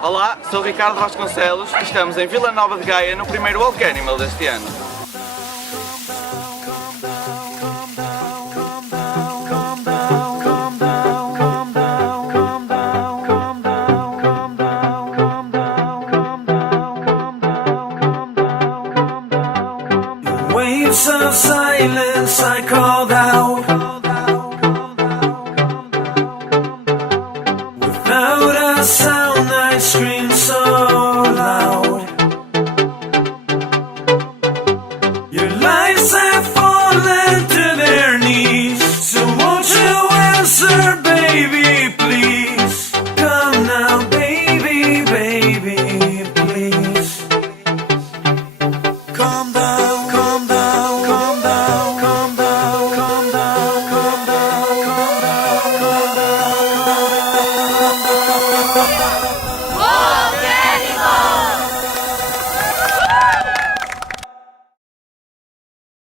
Olá, sou o Ricardo Vasconcelos e estamos em Vila Nova de Gaia no primeiro Walk Animal deste ano. Waves of silence I called out. Without a sound I screamed so